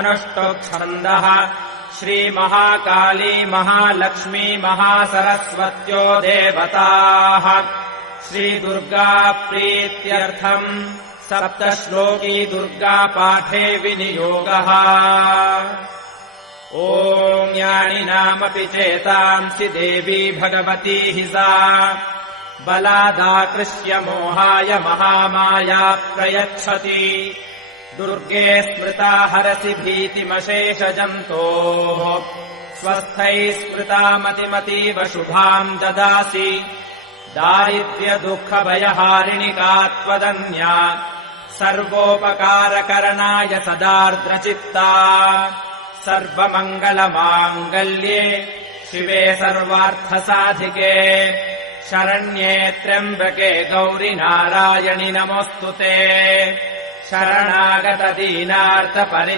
अनुष्टुप्छन्दः श्रीमहाकाली महालक्ष्मी महासरस्वत्यो देवताः श्रीदुर्गा प्रीत्यर्थम् सप्तश्लोकी दुर्गापाठे विनियोगः। ॐ यानि नामपि चेतांसि देवी भगवती हि सा बलादाकृष्य मोहाय महामाया प्रयच्छति। दुर्गे स्मृता हरसि भीतिमशेषजन्तोः स्वस्थैः स्मृता मतिमतीव शुभाम् ददासि। दारिद्र्यदुःखभयहारिणिका त्वदन्या सर्वोपकारकरणाय सदार्द्रचित्ता। सर्वमङ्गलमाङ्गल्ये शिवे सर्वार्थसाधिके शरण्ये त्र्यम्बके गौरि नारायणि नमोऽस्तु ते। शरणागतदीनार्तपरि